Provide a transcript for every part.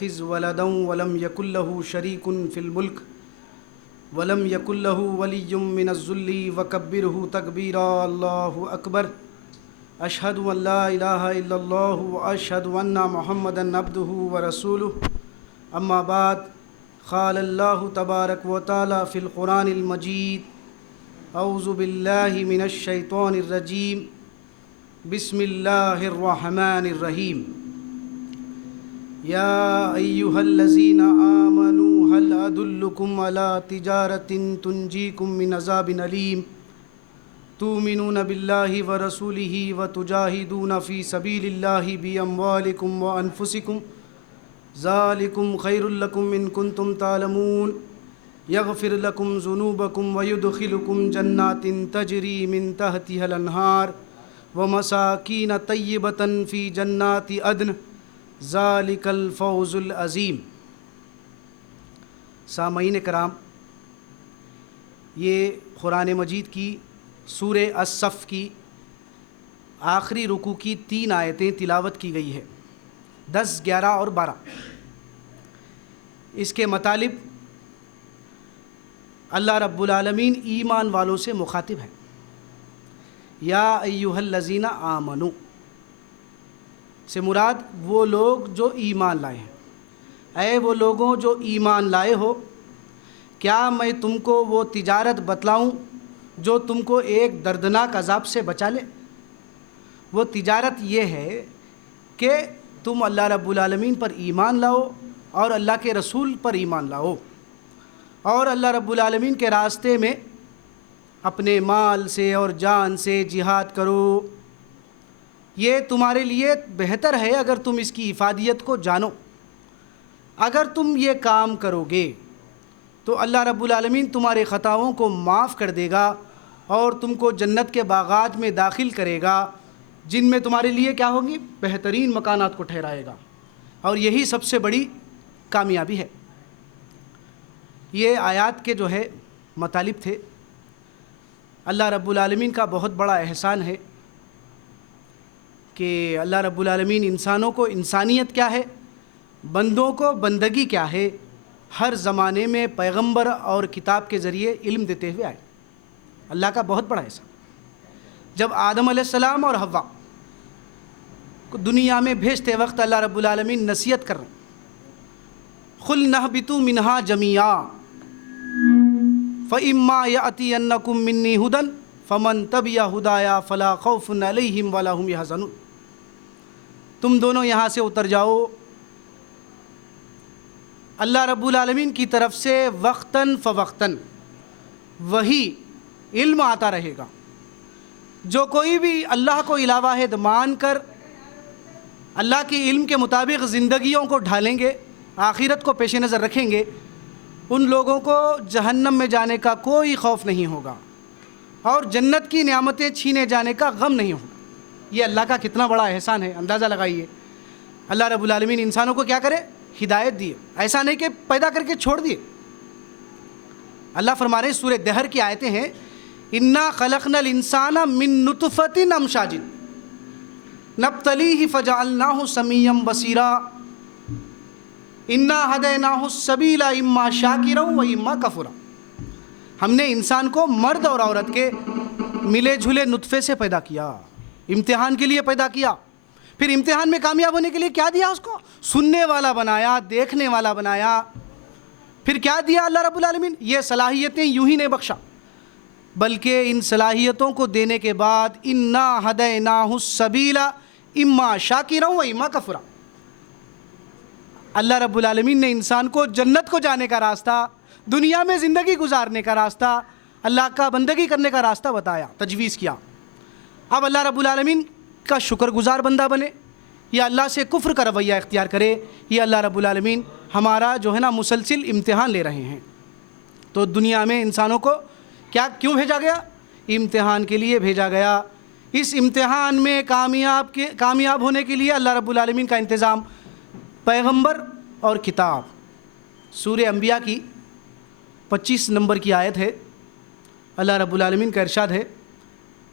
خذ ولدا ولم يكن له شريك في الملك ولم يكن له ولي من الذل وكبره تكبيرا الله أكبر أشهد أن لا إله إلا الله وأشهد أن محمدا عبده ورسوله أما بعد قال الله تبارك وتعالى في القرآن المجيد أعوذ بالله من الشيطان الرجيم بسم الله الرحمن الرحيم يا أيها الذين آمنوا هل أدلكم على تجارة تنجيكم من عذاب أليم تؤمنون بالله ورسوله وتجاهدون في سبيل الله بأموالكم وأنفسكم ذلكم خير لكم إن كنتم تعلمون يغفر لكم ذنوبكم ويدخلكم جنات تجري من تحتها الأنهار ومساكين طيبة في جنات عدن ذالک الفوز العظیم۔ سامعین کرام، یہ قرآن مجید کی سورہ الصف کی آخری رکوع کی 3 آیتیں تلاوت کی گئی ہے، 10، 11 اور 12۔ اس کے مطالب اللہ رب العالمین ایمان والوں سے مخاطب ہے۔ یا ایھا الذین آمنوا سے مراد وہ لوگ جو ایمان لائے ہیں۔ اے وہ لوگوں جو ایمان لائے ہو، کیا میں تم کو وہ تجارت بتلاؤں جو تم کو ایک دردناک عذاب سے بچا لے؟ وہ تجارت یہ ہے کہ تم اللہ رب العالمین پر ایمان لاؤ اور اللہ کے رسول پر ایمان لاؤ، اور اللہ رب العالمین کے راستے میں اپنے مال سے اور جان سے جہاد کرو۔ یہ تمہارے لیے بہتر ہے اگر تم اس کی افادیت کو جانو۔ اگر تم یہ کام کرو گے تو اللہ رب العالمین تمہارے خطاؤں کو معاف کر دے گا اور تم کو جنت کے باغات میں داخل کرے گا، جن میں تمہارے لیے کیا ہوگی؟ بہترین مکانات کو ٹھہرائے گا، اور یہی سب سے بڑی کامیابی ہے۔ یہ آیات کے جو ہے مطالب تھے۔ اللہ رب العالمین کا بہت بڑا احسان ہے کہ اللہ رب العالمین انسانوں کو انسانیت کیا ہے، بندوں کو بندگی کیا ہے، ہر زمانے میں پیغمبر اور کتاب کے ذریعے علم دیتے ہوئے آئے۔ اللہ کا بہت بڑا احسان۔ جب آدم علیہ السلام اور حوا کو دنیا میں بھیجتے وقت اللہ رب العالمین نصیحت کر رہے ہیں، قُلْنَا اهْبِطُوا مِنْهَا جَمِيعًا فَإِمَّا يَأْتِيَنَّكُم مِّنِّي هُدًى فَمَن تَبِعَ هُدَايَا فَلَا خَوْفٌ عَلَيْهِمْ وَلَا هُمْ يَحْزَنُونَ۔ تم دونوں یہاں سے اتر جاؤ، اللہ رب العالمین کی طرف سے وقتاً فوقتاً وہی علم آتا رہے گا۔ جو کوئی بھی اللہ کو الہ واحد مان کر اللہ کے علم کے مطابق زندگیوں کو ڈھالیں گے، آخرت کو پیش نظر رکھیں گے، ان لوگوں کو جہنم میں جانے کا کوئی خوف نہیں ہوگا اور جنت کی نعمتیں چھینے جانے کا غم نہیں ہوگا۔ یہ اللہ کا کتنا بڑا احسان ہے، اندازہ لگائیے۔ اللہ رب العالمین انسانوں کو کیا کرے؟ ہدایت دیے، ایسا نہیں کہ پیدا کر کے چھوڑ دیے۔ اللہ فرما رہے ہیں، سورہ دہر کی آیتیں ہیں، اِنَّا خَلَقْنَا الْإِنسَانَ مِن نُطْفَةٍ أَمْشَاجٍ نَبْتَلِيهِ فَجَعَلْنَاهُ سَمِيًّا بَصِيرًا اِنَّا هَدَيْنَاهُ السَّبِيلَ إِمَّا شَاكِرًا وَإِمَّا كَفُورًا۔ ہم نے انسان کو مرد اور عورت کے ملے جھلے نطفے سے پیدا کیا، امتحان کے لیے پیدا کیا، پھر امتحان میں کامیاب ہونے کے لیے کیا دیا؟ اس کو سننے والا بنایا، دیکھنے والا بنایا۔ پھر کیا دیا اللہ رب العالمین؟ یہ صلاحیتیں یوں ہی نہیں بخشا، بلکہ ان صلاحیتوں کو دینے کے بعد اِنَّا هَدَيْنَاهُ السَّبِيلَ إِمَّا شَاكِرًا وَإِمَّا كَفُورًا۔ اللہ رب العالمین نے انسان کو جنت کو جانے کا راستہ، دنیا میں زندگی گزارنے کا راستہ، اللہ کا بندگی کرنے کا راستہ بتایا، تجویز کیا۔ اب اللہ رب العالمین کا شکر گزار بندہ بنے یا اللہ سے کفر کا رویہ اختیار کرے، یہ اللہ رب العالمین ہمارا جو ہے نا مسلسل امتحان لے رہے ہیں۔ تو دنیا میں انسانوں کو کیوں بھیجا گیا؟ امتحان کے لیے بھیجا گیا۔ اس امتحان میں کامیاب ہونے کے لیے اللہ رب العالمین کا انتظام پیغمبر اور کتاب۔ سورہ انبیاء کی 25 نمبر کی آیت ہے، اللہ رب العالمین کا ارشاد ہے،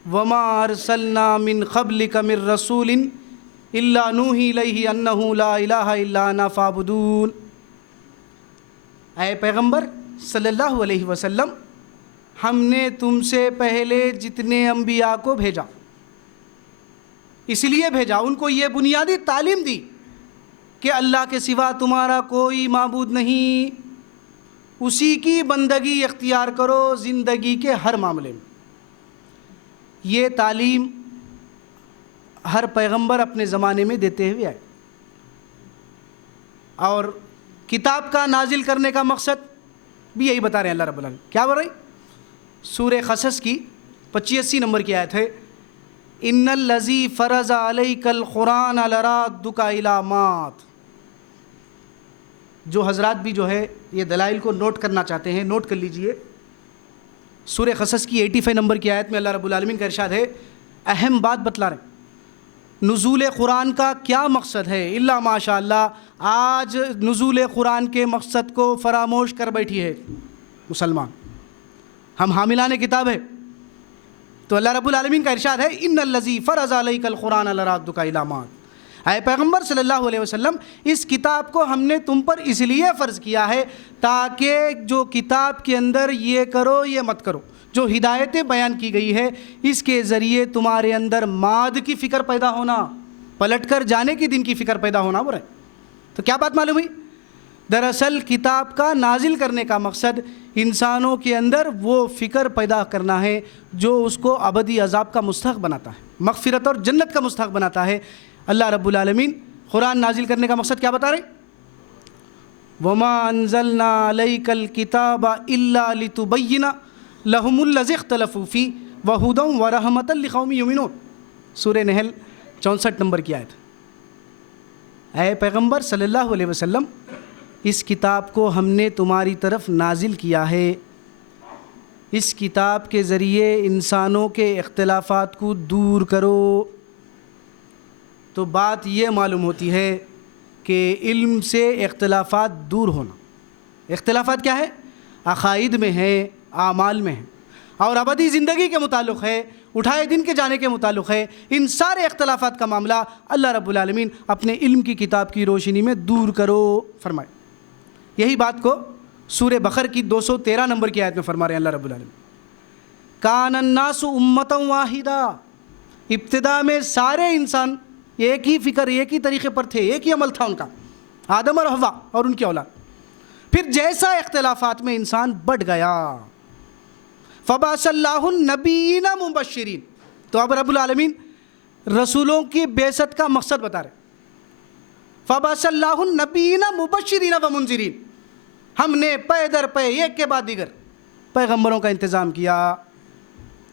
وَمَا أَرْسَلْنَا مِن قَبْلِكَ مِن رَّسُولٍ الا نوحی الیہ انہ لا الہ الا انا فاعبدون۔ اے پیغمبر صلی اللہ علیہ وسلم، ہم نے تم سے پہلے جتنے انبیاء کو بھیجا، اس لیے بھیجا، ان کو یہ بنیادی تعلیم دی کہ اللہ کے سوا تمہارا کوئی معبود نہیں، اسی کی بندگی اختیار کرو زندگی کے ہر معاملے میں۔ یہ تعلیم ہر پیغمبر اپنے زمانے میں دیتے ہوئے آئے، اور کتاب کا نازل کرنے کا مقصد بھی یہی بتا رہے ہیں اللہ رب العالمین۔ کیا بول رہے ہیں؟ سورہ قصص کی 85 نمبر کی آیت ہے، ان الذی فرض علیک القرآن لرادک الی معاد۔ جو حضرات بھی جو ہے یہ دلائل کو نوٹ کرنا چاہتے ہیں، نوٹ کر لیجئے۔ سورہ قصص کی 85 نمبر کی آیت میں اللہ رب العالمین کا ارشاد ہے، اہم بات بتلا رہے ہیں، نزول قرآن کا کیا مقصد ہے۔ الا ماشاء اللہ، آج نزول قرآن کے مقصد کو فراموش کر بیٹھی ہے مسلمان، ہم حاملان کتاب ہے۔ تو اللہ رب العالمین کا ارشاد ہے، ان الذی فرض علیک القرآن لرادک الی معاد۔ اے پیغمبر صلی اللہ علیہ وسلم، اس کتاب کو ہم نے تم پر اس لیے فرض کیا ہے تاکہ جو کتاب کے اندر یہ کرو یہ مت کرو، جو ہدایتیں بیان کی گئی ہے، اس کے ذریعے تمہارے اندر معاد کی فکر پیدا ہونا، پلٹ کر جانے کی دن کی فکر پیدا ہونا بول رہے۔ تو کیا بات معلوم ہوئی؟ دراصل کتاب کا نازل کرنے کا مقصد انسانوں کے اندر وہ فکر پیدا کرنا ہے جو اس کو ابدی عذاب کا مستحق بناتا ہے، مغفرت اور جنت کا مستحق بناتا ہے۔ اللہ رب العالمین قرآن نازل کرنے کا مقصد کیا بتا رہے ہیں؟ وَمَا أَنزَلْنَا عَلَيْكَ الْكِتَابَ إِلَّا لِتُبَيِّنَ لَهُمُ الَّذِي اخْتَلَفُوا فِيهِ وَهُدًى وَرَحْمَةً لِقَوْمٍ يُؤْمِنُونَ۔ سورہ نحل 64 نمبر کی آیت۔ اے پیغمبر صلی اللہ علیہ وسلم، اس کتاب کو ہم نے تمہاری طرف نازل کیا ہے، اس کتاب کے ذریعے انسانوں کے اختلافات کو دور کرو۔ تو بات یہ معلوم ہوتی ہے کہ علم سے اختلافات دور ہونا، اختلافات کیا ہے؟ عقائد میں ہے، اعمال میں ہے، اور ابدی زندگی کے متعلق ہے، اٹھائے دن کے جانے کے متعلق ہے۔ ان سارے اختلافات کا معاملہ اللہ رب العالمین اپنے علم کی کتاب کی روشنی میں دور کرو فرمائے۔ یہی بات کو سورہ بقرہ کی 213 نمبر کی آیت میں فرما رہے ہیں اللہ رب العالمین، کان الناس امۃ واحدہ۔ ابتدا میں سارے انسان ایک ہی فکر، ایک ہی طریقے پر تھے، ایک ہی عمل تھا ان کا، آدم اور حوا اور ان کی اولاد۔ پھر جیسا اختلافات میں انسان بڑھ گیا، فبعث اللہ النبیین مبشرین۔ تو اب رب العالمین رسولوں کی بعثت کا مقصد بتا رہے، فبعث اللہ النبیین مبشرین ومنذرین۔ ہم نے پے در پے ایک کے بعد دیگر پیغمبروں کا انتظام کیا۔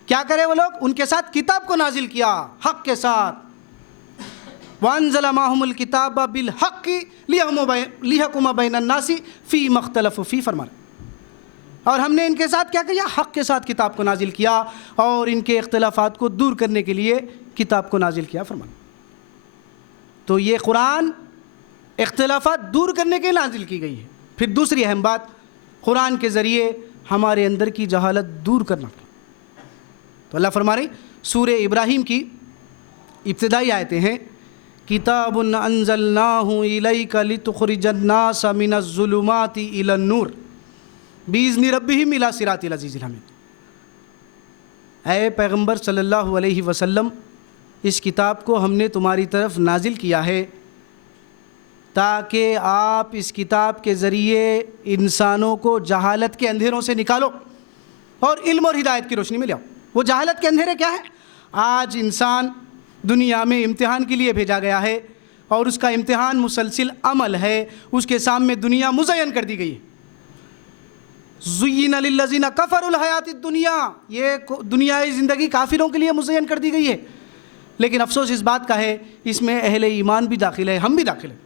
کیا کرے وہ لوگ؟ ان کے ساتھ کتاب کو نازل کیا حق کے ساتھ۔ وَأَنزَلَ مَعَهُمُ الْكِتَابَ بِالْحَقِّ لِيَحْكُمَ بَيْنَ النَّاسِ فِيمَا اخْتَلَفُوا فِيهِ فرمایا۔ اور ہم نے ان کے ساتھ کیا کیا؟ حق کے ساتھ کتاب کو نازل کیا اور ان کے اختلافات کو دور کرنے کے لیے کتاب کو نازل کیا فرمایا۔ تو یہ قرآن اختلافات دور کرنے کے لیے نازل کی گئی ہے۔ پھر دوسری اہم بات، قرآن کے ذریعے ہمارے اندر کی جہالت دور کرنا۔ تو اللہ فرما رہے سورہ ابراہیم کی ابتدائی آیتیں ہیں، کتاب انزلناہ الیک لتخرج الناس من الظلمات الی النور باذن ربہم الی صراط العزیز الحمید۔ اے پیغمبر صلی اللہ علیہ وسلم، اس کتاب کو ہم نے تمہاری طرف نازل کیا ہے تاکہ آپ اس کتاب کے ذریعے انسانوں کو جہالت کے اندھیروں سے نکالو اور علم اور ہدایت کی روشنی میں لے آؤ۔ وہ جہالت کے اندھیرے کیا ہے؟ آج انسان دنیا میں امتحان کے لیے بھیجا گیا ہے اور اس کا امتحان مسلسل عمل ہے، اس کے سامنے دنیا مزین کر دی گئی ہے۔ زُيِّنَ لِلَّذِينَ كَفَرُوا الْحَيَاةُ الدُّنْيَا، یہ دنیائی زندگی کافروں کے لیے مزین کر دی گئی ہے۔ لیکن افسوس اس بات کا ہے اس میں اہل ایمان بھی داخل ہے، ہم بھی داخل ہیں۔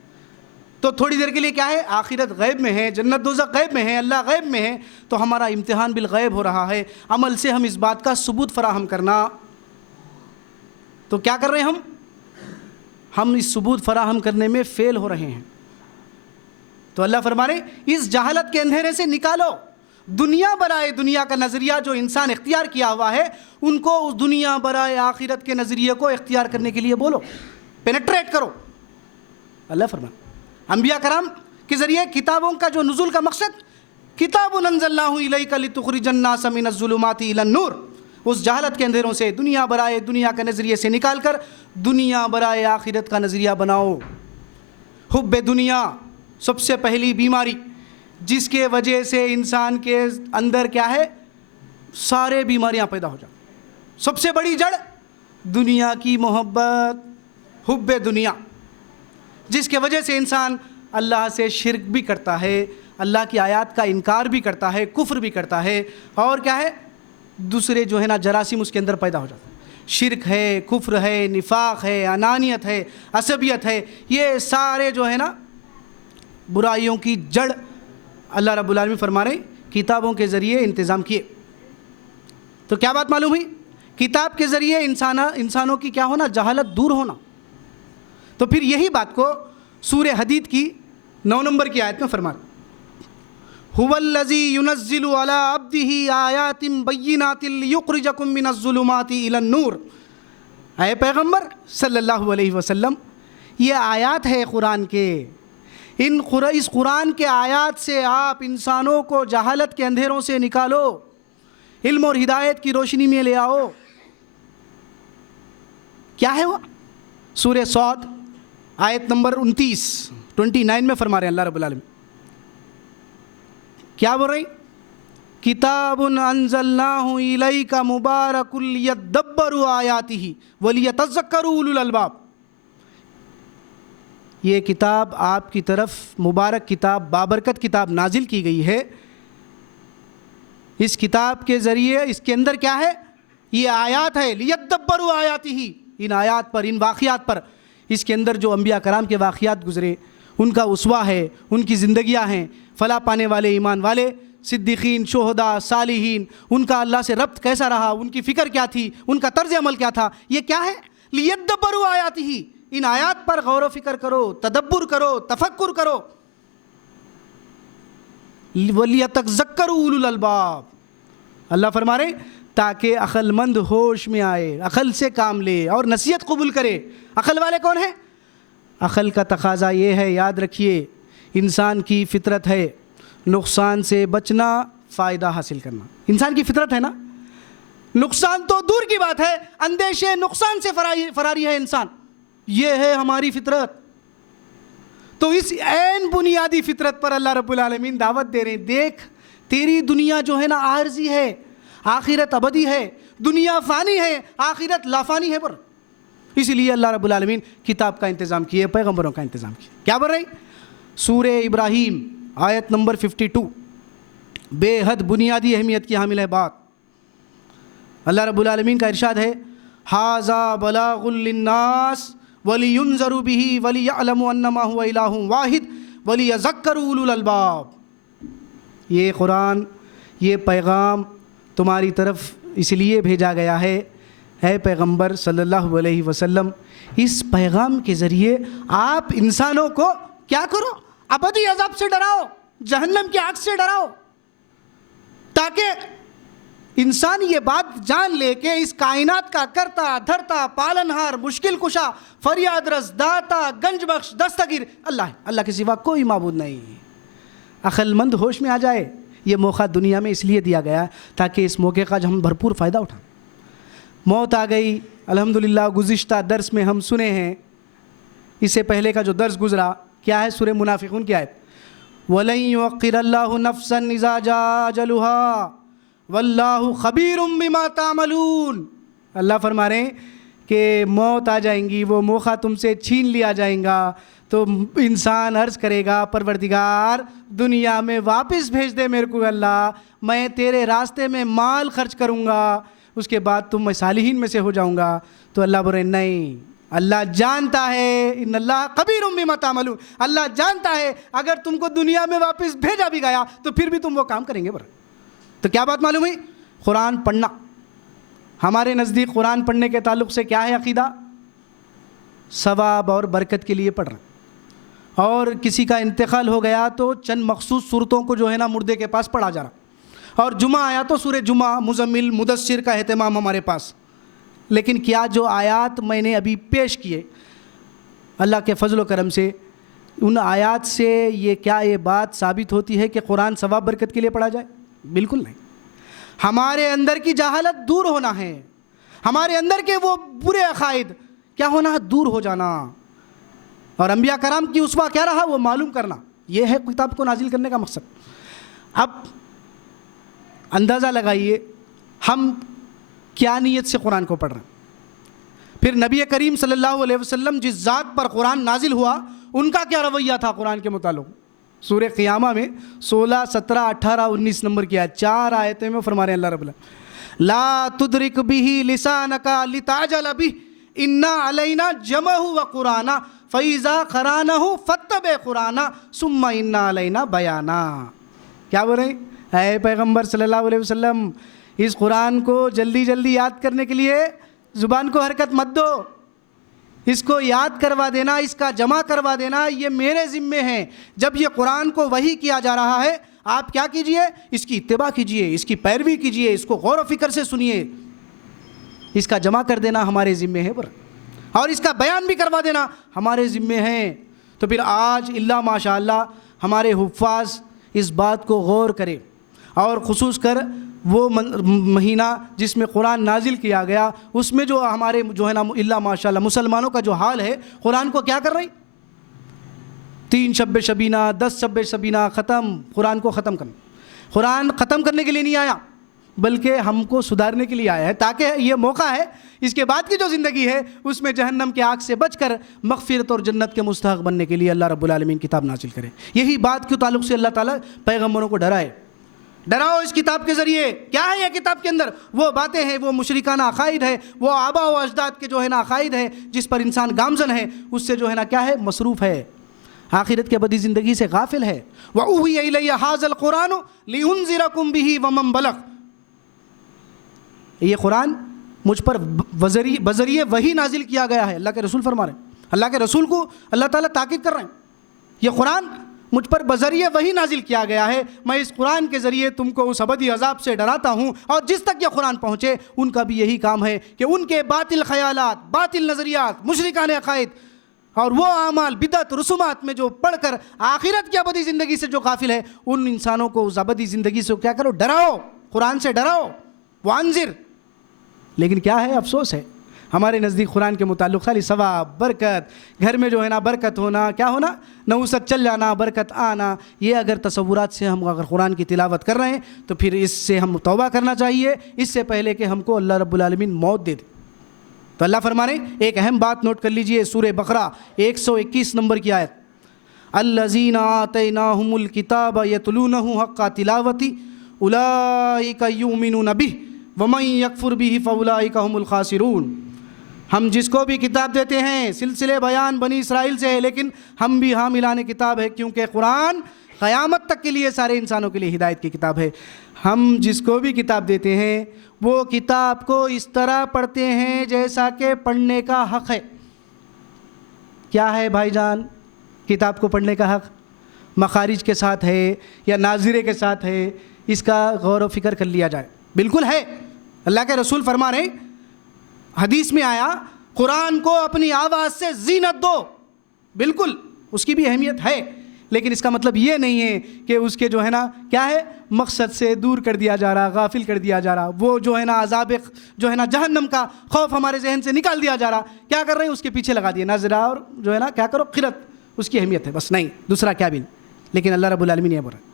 تو تھوڑی دیر کے لیے کیا ہے؟ آخرت غیب میں ہے، جنت دوزخ غیب میں ہے، اللہ غیب میں ہے، تو ہمارا امتحان بالغیب ہو رہا ہے۔ عمل سے ہم اس بات کا ثبوت فراہم کرنا، تو کیا کر رہے ہیں ہم اس ثبوت فراہم کرنے میں فیل ہو رہے ہیں۔ تو اللہ فرما رہے اس جہالت کے اندھیرے سے نکالو، دنیا برائے دنیا کا نظریہ جو انسان اختیار کیا ہوا ہے ان کو اس دنیا برائے آخرت کے نظریے کو اختیار کرنے کے لیے بولو۔ پینیٹریٹ کرو. اللہ فرماتا انبیاء کرام کے ذریعے کتابوں کا جو نزول کا مقصد کتاب انزلناہ الیک لتخرج الناس من الظلمات الی النور، اس جہالت کے اندھیروں سے دنیا برائے دنیا کے نظریے سے نکال کر دنیا برائے آخرت کا نظریہ بناؤ. حب دنیا سب سے پہلی بیماری جس کے وجہ سے انسان کے اندر کیا ہے سارے بیماریاں پیدا ہو جائیں. سب سے بڑی جڑ دنیا کی محبت، حب دنیا، جس کے وجہ سے انسان اللہ سے شرک بھی کرتا ہے، اللہ کی آیات کا انکار بھی کرتا ہے، کفر بھی کرتا ہے، اور کیا ہے دوسرے جو ہے نا جراثیم اس کے اندر پیدا ہو جاتا ہے. شرک ہے، کفر ہے، نفاق ہے، انانیت ہے، عصبیت ہے، یہ سارے جو ہے نا برائیوں کی جڑ اللہ رب العالمین فرما رہے ہیں کتابوں کے ذریعے انتظام کیے. تو کیا بات معلوم ہوئی؟ کتاب کے ذریعے انسانوں کی کیا ہونا؟ جہالت دور ہونا. تو پھر یہی بات کو سورہ حدید کی 9 نمبر کی آیت میں فرما رہے هو الذی ينزل علی عبدہ آیات بینات لیخرجکم من الظلمات الی النور. اے پیغمبر صلی اللہ علیہ وسلم، یہ آیات ہے قرآن کے، اس قرآن کے آیات سے آپ انسانوں کو جہالت کے اندھیروں سے نکالو، علم اور ہدایت کی روشنی میں لے آؤ. کیا ہے وہ؟ سورہ صاد آیت نمبر 29 میں فرما رہے ہیں اللہ رب العالمین. کیا بول رہے ہیں؟ کتاب انزلناہ الیک مبارک لیدبروا آیاتہ ولیتذکروا اولو الالباب. یہ کتاب آپ کی طرف مبارک کتاب، بابرکت کتاب نازل کی گئی ہے. اس کتاب کے ذریعے اس کے اندر کیا ہے؟ یہ آیات ہے لیدبروا آیاتہ، ان آیات پر، ان واقعات پر، اس کے اندر جو انبیاء کرام کے واقعات گزرے ان کا اسوہ ہے، ان کی زندگیاں ہیں، فلاح پانے والے ایمان والے، صدیقین، شہداء، صالحین، ان کا اللہ سے ربط کیسا رہا، ان کی فکر کیا تھی، ان کا طرز عمل کیا تھا. یہ کیا ہے؟ لیدبروا آیاتہ، ان آیات پر غور و فکر کرو، تدبر کرو، تفکر کرو. وَلْيَتَذَكَّرُوا أُولُو الْأَلْبَابِ، اللہ فرما رہے تاکہ عقل مند ہوش میں آئے، عقل سے کام لے اور نصیحت قبول کرے. عقل والے کون ہیں؟ عقل کا تقاضا یہ ہے، یاد رکھیے، انسان کی فطرت ہے نقصان سے بچنا، فائدہ حاصل کرنا. انسان کی فطرت ہے نا، نقصان تو دور کی بات ہے، اندیشے نقصان سے فراری ہے انسان، یہ ہے ہماری فطرت. تو اس عین بنیادی فطرت پر اللہ رب العالمین دعوت دے رہے ہیں، دیکھ تیری دنیا جو ہے نا عارضی ہے، آخرت ابدی ہے. دنیا فانی ہے، آخرت لافانی ہے. پر اسی لیے اللہ رب العالمین کتاب کا انتظام کیے، پیغمبروں کا انتظام کیے. کیا بول رہے ہیں؟ سورہ ابراہیم آیت نمبر 52 بے حد بنیادی اہمیت کی حامل ہے بات. اللہ رب العالمین کا ارشاد ہے ھذا بلاغ للناس وَلِيُنذَرُوا بِهِ وَلِيَعْلَمُوا أَنَّمَا هُوَ إِلَٰهٌ وَاحِدٌ وَلِيَذَكَّرُوا أُولُو الْأَلْبَابِ. یہ قرآن، یہ پیغام تمہاری طرف اس لیے بھیجا گیا ہے اے پیغمبر صلی اللہ علیہ وسلم، اس پیغام کے ذریعے آپ انسانوں کو کیا کرو؟ ابدی عذاب سے ڈراؤ، جہنم کی آگ سے ڈراؤ، تاکہ انسان یہ بات جان لے کہ اس کائنات کا کرتا دھرتا پالنہار مشکل کشا فریاد رس داتا گنج بخش دستگیر اللہ ہے، اللہ کے سوا کوئی معبود نہیں. عقل مند ہوش میں آ جائے. یہ موقع دنیا میں اس لیے دیا گیا تاکہ اس موقع کا ہم بھرپور فائدہ اٹھائیں. موت آ گئی الحمدللہ. گزشتہ درس میں ہم سنے ہیں، اس سے پہلے کا جو درس گزرا کیا ہے؟ سورہ منافقون کی آیت وَلَن يُؤَخِّرَ اللَّهُ نَفْسًا إِذَا جَاءَ أَجَلُهَا واللہ خبیر بما تعملون. اللہ فرما رہے ہیں کہ موت آ جائیں گی، وہ موقع تم سے چھین لیا جائیں گا، تو انسان عرض کرے گا پروردگار دنیا میں واپس بھیج دے میرے کو اللہ، میں تیرے راستے میں مال خرچ کروں گا، اس کے بعد تم میں صالحین میں سے ہو جاؤں گا. تو اللہ بولے نہیں، اللہ جانتا ہے، ان اللہ خبیر بما تعملون، اللہ جانتا ہے اگر تم کو دنیا میں واپس بھیجا بھی گیا تو پھر بھی تم وہ کام کریں گے. تو کیا بات معلوم ہوئی؟ قرآن پڑھنا. ہمارے نزدیک قرآن پڑھنے کے تعلق سے کیا ہے عقیدہ؟ ثواب اور برکت کے لیے پڑھ رہے ہیں، اور کسی کا انتقال ہو گیا تو چند مخصوص صورتوں کو جو ہے نا مردے کے پاس پڑھا جا رہا، اور جمعہ آیا تو سورہ جمعہ، مزمل، مدثر کا اہتمام ہمارے پاس. لیکن کیا جو آیات میں نے ابھی پیش کیے اللہ کے فضل و کرم سے ان آیات سے یہ کیا یہ بات ثابت ہوتی ہے کہ قرآن ثواب برکت کے لیے پڑھا جائے؟ بالکل نہیں۔ ہمارے اندر کی جہالت دور ہونا ہے، ہمارے اندر کے وہ برے عقائد کیا ہونا ہے؟ دور ہو جانا، اور انبیاء کرام کی اسوہ کیا رہا وہ معلوم کرنا، یہ ہے کتاب کو نازل کرنے کا مقصد۔ اب اندازہ لگائیے ہم کیا نیت سے قرآن کو پڑھ رہے ہیں، پھر نبی کریم صلی اللہ علیہ وسلم جس ذات پر قرآن نازل ہوا ان کا کیا رویہ تھا قرآن کے متعلق۔ سورہ قیامہ میں 16، 17، 18، 19 نمبر کی آیت، 4 آیتیں میں فرما رہے ہیں اللہ رب العالمین، لا تدرک به لسانک لتعجل به ان علینا جمعہ وقرآنہ فإذا قرأنہ فاتبع قرآنہ ثم ان علینا بیانہ۔ کیا بول رہے ہیں؟ اے پیغمبر صلی اللہ علیہ وسلم، اس قرآن کو جلدی جلدی یاد کرنے کے لیے زبان کو حرکت مت دو، اس کو یاد کروا دینا، اس کا جمع کروا دینا یہ میرے ذمے ہیں۔ جب یہ قرآن کو وحی کیا جا رہا ہے آپ کیا کیجئے؟ اس کی اتباع کیجئے، اس کی پیروی کیجئے، اس کو غور و فکر سے سنیے، اس کا جمع کر دینا ہمارے ذمے ہے اور اس کا بیان بھی کروا دینا ہمارے ذمے ہیں۔ تو پھر آج اللہ ماشاء اللہ ہمارے حفاظ اس بات کو غور کرے، اور خصوص کر وہ مہینہ جس میں قرآن نازل کیا گیا اس میں جو ہمارے جو ہے نا اللہ ماشاء اللہ مسلمانوں کا جو حال ہے، قرآن کو کیا کر رہے ہیں؟ 3 شب شبینہ، 10 شب شبینہ ختم، قرآن کو ختم کرنا۔ قرآن ختم کرنے کے لیے نہیں آیا بلکہ ہم کو سدھارنے کے لیے آیا ہے، تاکہ یہ موقع ہے اس کے بعد کی جو زندگی ہے اس میں جہنم کے آگ سے بچ کر مغفرت اور جنت کے مستحق بننے کے لیے اللہ رب العالمین کتاب نازل کرے۔ یہی بات کے تعلق سے اللہ تعالیٰ پیغمبروں کو ڈرائے، ڈراؤ اس کتاب کے ذریعے۔ کیا ہے یہ کتاب کے اندر؟ وہ باتیں ہیں، وہ مشرکانہ عقائد ہے، وہ آبا و اجداد کے جو ہے نا عقائد ہے جس پر انسان گامزن ہے، اس سے جو ہے نا کیا ہے؟ مصروف ہے، آخرت کے ابدی زندگی سے غافل ہے۔ وَأُوحِيَ إِلَيَّ هَٰذَا الْقُرْآنُ لِأُنذِرَكُم بِهِ وَمَن بَلَغَ، یہ قرآن مجھ پر بذریعہ وحی نازل کیا گیا ہے۔ اللہ کے رسول فرما رہے ہیں، اللہ کے رسول کو اللہ تعالیٰ تاکید کر رہے ہیں، یہ قرآن مجھ پر بذریعہ وحی نازل کیا گیا ہے، میں اس قرآن کے ذریعے تم کو اس ابدی عذاب سے ڈراتا ہوں۔ اور جس تک یہ قرآن پہنچے ان کا بھی یہی کام ہے کہ ان کے باطل خیالات، باطل نظریات، مشرکانہ عقائد اور وہ اعمال، بدعت، رسومات میں جو پڑھ کر آخرت کی ابدی زندگی سے جو غافل ہے ان انسانوں کو اس ابدی زندگی سے کیا کرو؟ ڈراؤ، قرآن سے ڈراؤ، وانذر۔ لیکن کیا ہے؟ افسوس ہے ہمارے نزدیک قرآن کے متعلق خالی ثواب، برکت، گھر میں جو ہے نا برکت ہونا، کیا ہونا؟ نحوست چل جانا، برکت آنا۔ یہ اگر تصورات سے ہم اگر قرآن کی تلاوت کر رہے ہیں تو پھر اس سے ہم توبہ کرنا چاہیے، اس سے پہلے کہ ہم کو اللہ رب العالمین موت دے دے۔ تو اللہ فرما رہے ہیں، ایک اہم بات نوٹ کر لیجئے، سورہ بقرہ 121 نمبر کی آیت، الذین آتیناہم الکتاب یتلونہ حق تلاوتہ اولئک یؤمنون بہ ومن یکفر بہ فاولئک هم الخاسرون۔ ہم جس کو بھی کتاب دیتے ہیں، سلسلے بیان بنی اسرائیل سے ہے لیکن ہم بھی حاملان کتاب ہے، کیونکہ قرآن قیامت تک کے لیے سارے انسانوں کے لیے ہدایت کی کتاب ہے۔ ہم جس کو بھی کتاب دیتے ہیں وہ کتاب کو اس طرح پڑھتے ہیں جیسا کہ پڑھنے کا حق ہے۔ کیا ہے بھائی جان کتاب کو پڑھنے کا حق؟ مخارج کے ساتھ ہے یا ناظرے کے ساتھ ہے، اس کا غور و فکر کر لیا جائے۔ بالکل ہے، اللہ کے رسول فرما رہے ہیں، حدیث میں آیا قرآن کو اپنی آواز سے زینت دو، بالکل اس کی بھی اہمیت ہے، لیکن اس کا مطلب یہ نہیں ہے کہ اس کے جو ہے نا کیا ہے مقصد سے دور کر دیا جا رہا، غافل کر دیا جا رہا، وہ جو ہے نا عذاب جو ہے نا جہنم کا خوف ہمارے ذہن سے نکال دیا جا رہا۔ کیا کر رہے ہیں؟ اس کے پیچھے لگا دیا ناظرہ اور جو ہے نا کیا کرو قرت، اس کی اہمیت ہے بس، نہیں دوسرا کیا بھی نہیں۔ لیکن اللہ رب العالمین یہ بولا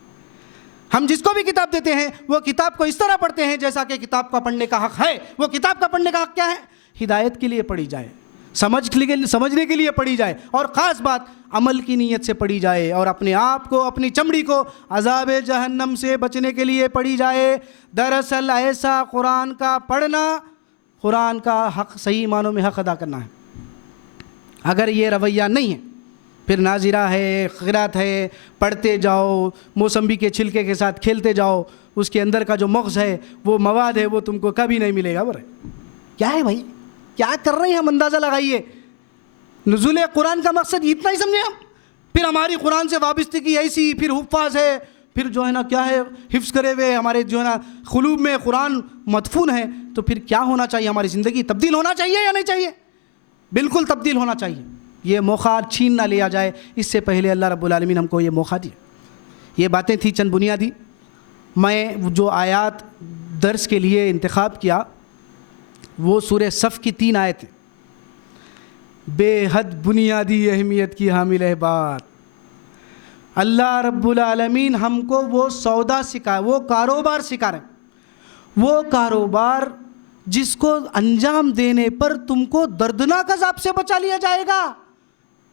ہم جس کو بھی کتاب دیتے ہیں وہ کتاب کو اس طرح پڑھتے ہیں جیسا کہ کتاب کا پڑھنے کا حق ہے۔ وہ کتاب کا پڑھنے کا حق کیا ہے؟ ہدایت کے لیے پڑھی جائے، سمجھنے کے لیے پڑھی جائے، اور خاص بات عمل کی نیت سے پڑھی جائے، اور اپنے آپ کو، اپنی چمڑی کو عذاب جہنم سے بچنے کے لیے پڑھی جائے۔ دراصل ایسا قرآن کا پڑھنا قرآن کا حق صحیح معنوں میں حق ادا کرنا ہے۔ اگر یہ رویہ نہیں ہے پھر ناظرہ ہے، قرات ہے، پڑھتے جاؤ، موسمبی کے چھلکے کے ساتھ کھیلتے جاؤ، اس کے اندر کا جو مغز ہے، وہ مواد ہے، وہ تم کو کبھی نہیں ملے گا۔ کیا ہے بھائی؟ کیا کر رہے ہیں ہم؟ اندازہ لگائیے۔ نزول قرآن کا مقصد اتنا ہی سمجھے ہم؟ پھر ہماری قرآن سے وابستگی ایسی، پھر حفاظ ہے، پھر جو ہے نا کیا ہے حفظ کرے ہوئے ہمارے جو ہے نا قلوب میں قرآن مدفون ہے، تو پھر کیا ہونا چاہیے؟ ہماری زندگی تبدیل ہونا چاہیے یا نہیں چاہیے؟ بالکل تبدیل ہونا چاہیے۔ یہ موقع چھین نہ لیا جائے، اس سے پہلے اللہ رب العالمین ہم کو یہ موقع دیا۔ یہ باتیں تھیں چند بنیادی۔ میں جو آیات درس کے لیے انتخاب کیا وہ سورہ صف کی 3 آیتیں، بے حد بنیادی اہمیت کی حامل ہے بات۔ اللہ رب العالمین ہم کو وہ سودا سکھا، وہ کاروبار سکھا رہے ہیں، وہ کاروبار جس کو انجام دینے پر تم کو دردناک عذاب سے بچا لیا جائے گا۔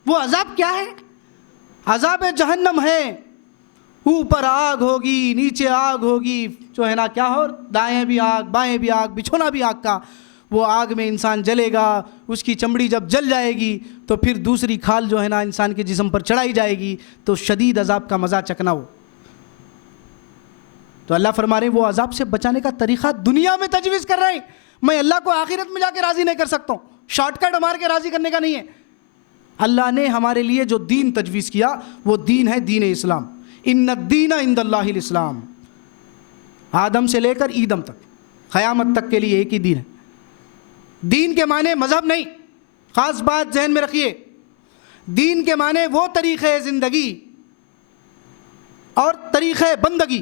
وہ عذاب کیا ہے؟ عذاب جہنم ہے۔ اوپر آگ ہوگی، نیچے آگ ہوگی، جو ہے نا کیا ہو، دائیں بھی آگ، بائیں بھی آگ، بچھونا بھی آگ کا۔ وہ آگ میں انسان جلے گا، اس کی چمڑی جب جل جائے گی تو پھر دوسری کھال جو ہے نا انسان کے جسم پر چڑھائی جائے گی، تو شدید عذاب کا مزہ چکنا ہو۔ تو اللہ فرما رہے ہیں وہ عذاب سے بچانے کا طریقہ دنیا میں تجویز کر رہے ہیں۔ میں اللہ کو آخرت میں جا کے راضی نہیں کر سکتا ہوں، شارٹ کٹ مار کے راضی کرنے کا نہیں ہے۔ اللہ نے ہمارے لیے جو دین تجویز کیا وہ دین ہے دین اسلام۔ ان الدین عند اللہ الاسلام، آدم سے لے کر ایدم تک، قیامت تک کے لیے ایک ہی دین ہے۔ دین کے معنی مذہب نہیں، خاص بات ذہن میں رکھیے۔ دین کے معنی وہ طریقے زندگی اور طریقے بندگی،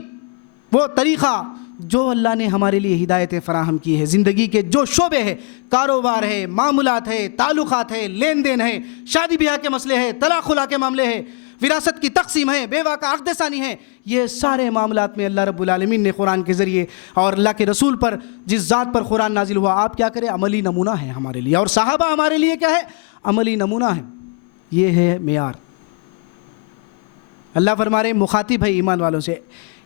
وہ طریقہ جو اللہ نے ہمارے لیے ہدایتیں فراہم کی ہے۔ زندگی کے جو شعبے ہیں، کاروبار ہے، معاملات ہے، تعلقات ہے، لین دین ہے، شادی بیاہ کے مسئلے ہیں، طلاق خلا کے معاملے ہیں، وراثت کی تقسیم ہے، بیوہ کا عقد ثانی ہے، یہ سارے معاملات میں اللہ رب العالمین نے قرآن کے ذریعے اور اللہ کے رسول پر جس ذات پر قرآن نازل ہوا، آپ کیا کریں، عملی نمونہ ہے ہمارے لیے، اور صحابہ ہمارے لیے کیا ہے، عملی نمونہ ہے۔ یہ ہے معیار۔ اللہ فرما رہے ہیں مخاطب ہے ایمان والوں سے،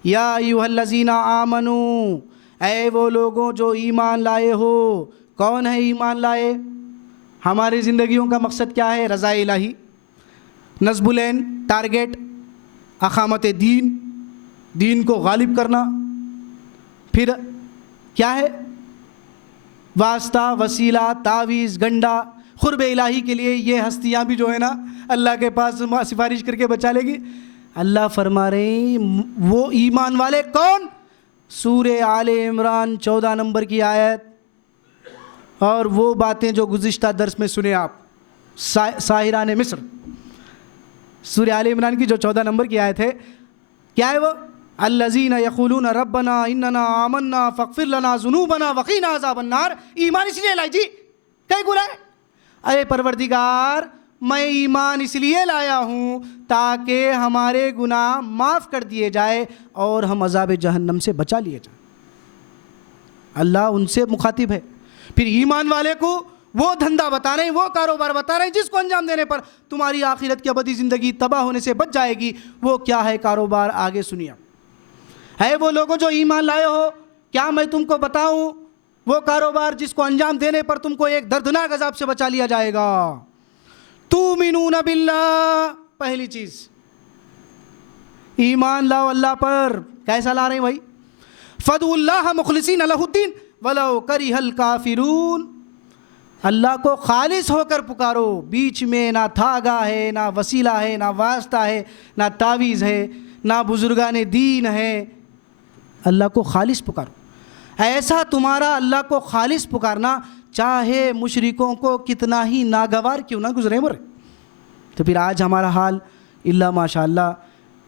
یا ایھا الذین آمنو، اے وہ لوگوں جو ایمان لائے ہو۔ کون ہے ایمان لائے؟ ہماری زندگیوں کا مقصد کیا ہے؟ رضا الہی، نصب العین، ٹارگیٹ اقامت دین، دین کو غالب کرنا۔ پھر کیا ہے؟ واسطہ، وسیلہ، تعویذ، گنڈا، قرب الہی کے لیے یہ ہستیاں بھی جو ہے نا اللہ کے پاس سفارش کر کے بچا لے گی۔ اللہ فرما رہے ہیں وہ ایمان والے کون؟ سورہ آل عمران 14 نمبر کی آیت، اور وہ باتیں جو گزشتہ درس میں سنے آپ، ساحران مصر، سورہ آل عمران کی جو 14 نمبر کی آیت ہے، کیا ہے وہ؟ الذین یقولون ربنا اننا آمنا فاغفر لنا ذنوبنا وقنا عذاب النار۔ ایمان اس لیے لائی جی، کہیں گو لائے؟ اے پروردگار، میں ایمان اس لیے لایا ہوں تاکہ ہمارے گناہ معاف کر دیے جائے اور ہم عذاب جہنم سے بچا لیے جائیں۔ اللہ ان سے مخاطب ہے۔ پھر ایمان والے کو وہ دھندا بتا رہے ہیں، وہ کاروبار بتا رہے ہیں جس کو انجام دینے پر تمہاری آخرت کی ابدی زندگی تباہ ہونے سے بچ جائے گی۔ وہ کیا ہے کاروبار؟ آگے سنیے۔ ہے وہ لوگوں جو ایمان لائے ہو، کیا میں تم کو بتاؤں وہ کاروبار جس کو انجام دینے پر تم کو ایک دردناک عذاب سے بچا لیا جائے گا؟ تؤمنون باللہ، پہلی چیز ایمان لاؤ اللہ پر۔ کیسا لا رہے ہیں بھائی؟ فادعوا اللہ مخلصین لہ الدین ولو کرہ الکافرون، اللہ کو خالص ہو کر پکارو، بیچ میں نہ دھاگا ہے، نہ وسیلہ ہے، نہ واسطہ ہے، نہ تعویذ ہے، نہ بزرگان دین ہے، اللہ کو خالص پکارو۔ ایسا تمہارا اللہ کو خالص پکارنا چاہے مشرکوں کو کتنا ہی ناگوار کیوں نہ گزرے مرے۔ تو پھر آج ہمارا حال اللہ ماشاء اللہ،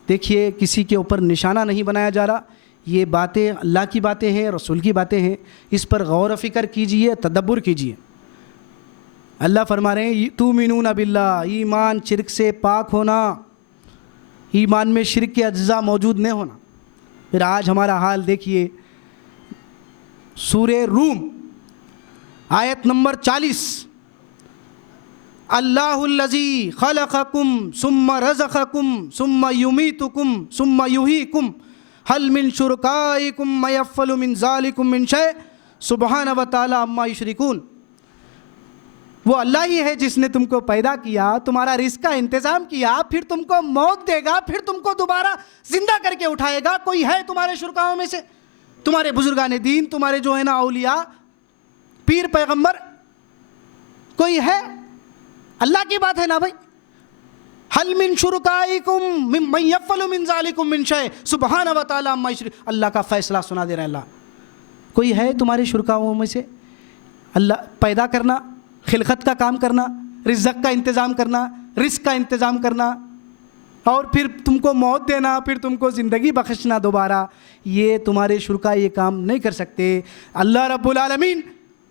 دیکھیے کسی کے اوپر نشانہ نہیں بنایا جا رہا۔ یہ باتیں اللہ کی باتیں ہیں، رسول کی باتیں ہیں، اس پر غور و فکر کیجئے، تدبر کیجئے۔ اللہ فرما رہے ہیں تؤمنون باللہ، ایمان شرک سے پاک ہونا، ایمان میں شرک کے اجزاء موجود نہیں ہونا۔ پھر آج ہمارا حال دیکھیے، سورہ روم آیت نمبر 40، اللہ الذی خلقکم ثم رزقکم ثم یمیتکم ثم یحییکم هل من شرکائکم من یفعل من ذلکم من شیء سبحانہ وتعالی عما یشرکون۔ وہ اللہ ہی ہے جس نے تم کو پیدا کیا، تمہارا رزق کا انتظام کیا، پھر تم کو موت دے گا، پھر تم کو دوبارہ زندہ کر کے اٹھائے گا۔ کوئی ہے تمہارے شرکاؤں میں سے؟ تمہارے بزرگان دین، تمہارے جو ہے نا اولیاء، پیر، پیغمبر، کوئی ہے؟ اللہ کی بات ہے نا بھائی۔ حل من شرکائکم من یفعل من ذلکم من شیء سبحانہ وتعالی عما یشرکون۔ اللہ کا فیصلہ سنا دے رہا ہے اللہ۔ کوئی ہے تمہارے شرکاؤں میں سے؟ اللہ پیدا کرنا، خلقت کا کام کرنا، رزق کا انتظام کرنا، رزق کا انتظام کرنا، اور پھر تم کو موت دینا، پھر تم کو زندگی بخشنا دوبارہ، یہ تمہارے شرکا یہ کام نہیں کر سکتے۔ اللہ رب العالمین